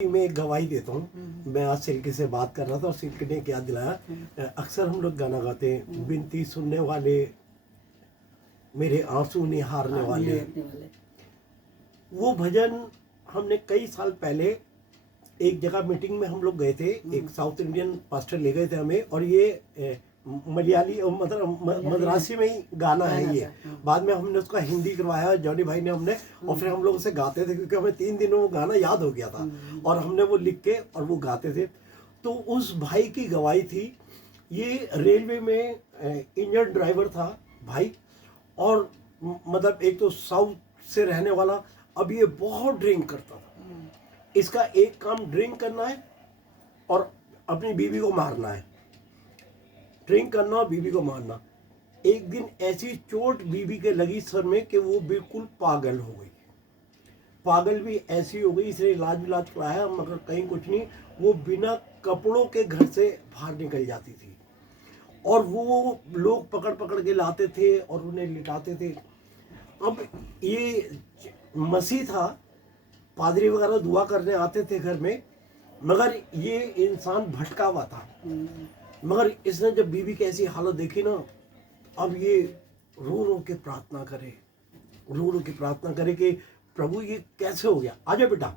मैं एक गवाही देता हूँ। मैं आज सिल्की से बात कर रहा था और सिल्की ने क्या दिलाया। अक्सर हम लोग गाना गाते हैं, बिनती सुनने वाले मेरे आंसू निहारने वाले। वो भजन हमने कई साल पहले एक जगह मीटिंग में हम लोग गए थे। एक साउथ इंडियन पास्टर ले गए थे हमें, और ये मलयाली मतलब मद्रासी में ही गाना है ये। बाद में हमने उसका हिंदी करवाया जॉनी भाई ने, हमने, और फिर हम लोग उसे गाते थे क्योंकि हमें 3 दिन में वो गाना याद हो गया था और हमने वो लिख के और वो गाते थे। तो उस भाई की गवाही थी। ये रेलवे में इंजन ड्राइवर था भाई, और मतलब एक तो साउथ से रहने वाला। अब ये बहुत ड्रिंक करता था। इसका एक काम ड्रिंक करना है और अपनी बीवी को मारना है। ड्रिंक करना और बीवी को मारना। एक दिन ऐसी चोट बीवी के लगी सर में कि वो बिल्कुल पागल हो गई। पागल भी ऐसी हो गई, इसने इलाज कराया मगर कहीं कुछ नहीं। वो बिना कपड़ों के घर से बाहर निकल जाती थी और वो लोग पकड़ पकड़ के लाते थे और उन्हें लिटाते थे। अब ये मसीह था, पादरी वगैरह दुआ करने आते थे घर में, मगर ये इंसान भटका हुआ था। मगर इसने जब बीवी की ऐसी हालत देखी ना, अब ये रो रो के प्रार्थना करे, रो रो के प्रार्थना करे कि प्रभु ये कैसे हो गया। आजा बेटा,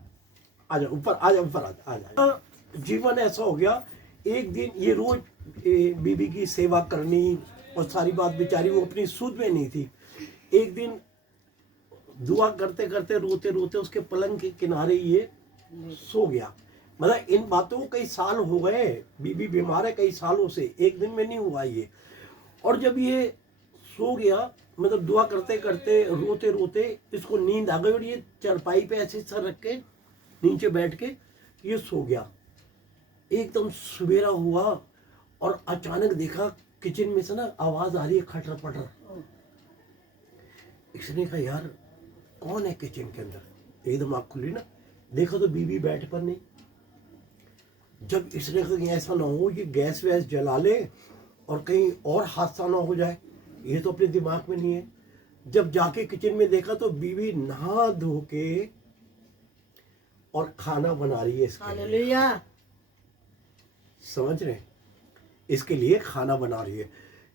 आजा ऊपर, आजा ऊपर, आजा आजा। जीवन ऐसा हो गया। एक दिन ये रोज बीवी की सेवा करनी और सारी बात, बेचारी वो अपनी सूद में नहीं थी। एक दिन दुआ करते करते रोते रोते उसके पलंग के किनारे ये सो गया। मतलब इन बातों को कई साल हो गए, बीबी बीमार है कई सालों से, एक दिन में नहीं हुआ ये। और जब ये सो गया, मतलब दुआ करते करते रोते रोते इसको नींद आ गई और ये चारपाई पे ऐसे सर रख के नीचे बैठ के ये सो गया। एकदम सवेरा हुआ और अचानक देखा किचन में से ना आवाज आ रही है, खटर पटर। इसने कहा यार कौन है किचन के अंदर। एकदम आँख खुली ना, देखा तो बीवी बेड पर नहीं। जब इसने कहा कि ऐसा ना हो ये गैस वैस जला ले और कहीं और हादसा ना हो जाए, ये तो अपने दिमाग में नहीं है। जब जाके किचन में देखा तो बीवी नहा धो के और खाना बना रही है इसके लिए। समझ रहे, इसके लिए खाना बना रही है।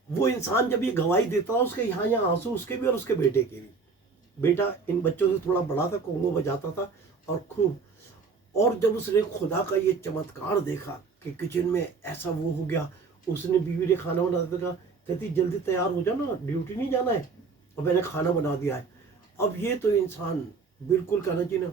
वो इंसान जब ये गवाही देता था, उसके यहाँ यहाँ आंसू उसके भी और उसके बेटे के भी। बेटा इन बच्चों से थोड़ा बड़ा था, कोंगो बजाता था और खूब। और जब उसने खुदा का ये चमत्कार देखा कि किचन में ऐसा वो हो गया, उसने बीवी ने खाना बनाते कहा, कहती जल्दी तैयार हो जाओ ना, ड्यूटी नहीं जाना है, और मैंने खाना बना दिया है। अब ये तो इंसान बिल्कुल कहना चाहिए ना,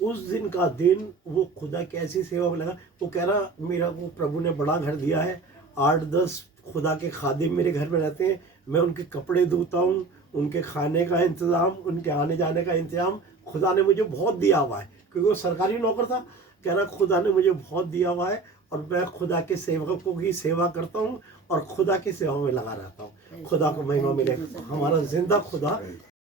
उस दिन का दिन वो खुदा की ऐसी सेवा में लगा। वो कह रहा मेरा वो प्रभु ने बड़ा घर दिया है, 8-10 खुदा के खादिम मेरे घर में रहते हैं, मैं उनके कपड़े धोता हूँ, उनके खाने का इंतज़ाम, उनके आने जाने का इंतज़ाम खुदा ने मुझे बहुत दिया हुआ है। क्योंकि वो सरकारी नौकर था। कह रहा खुदा ने मुझे बहुत दिया हुआ है और मैं खुदा के सेवकों की सेवा करता हूँ और खुदा की सेवा में लगा रहता हूँ। खुदा को महिमा मिले। हमारा जिंदा खुदा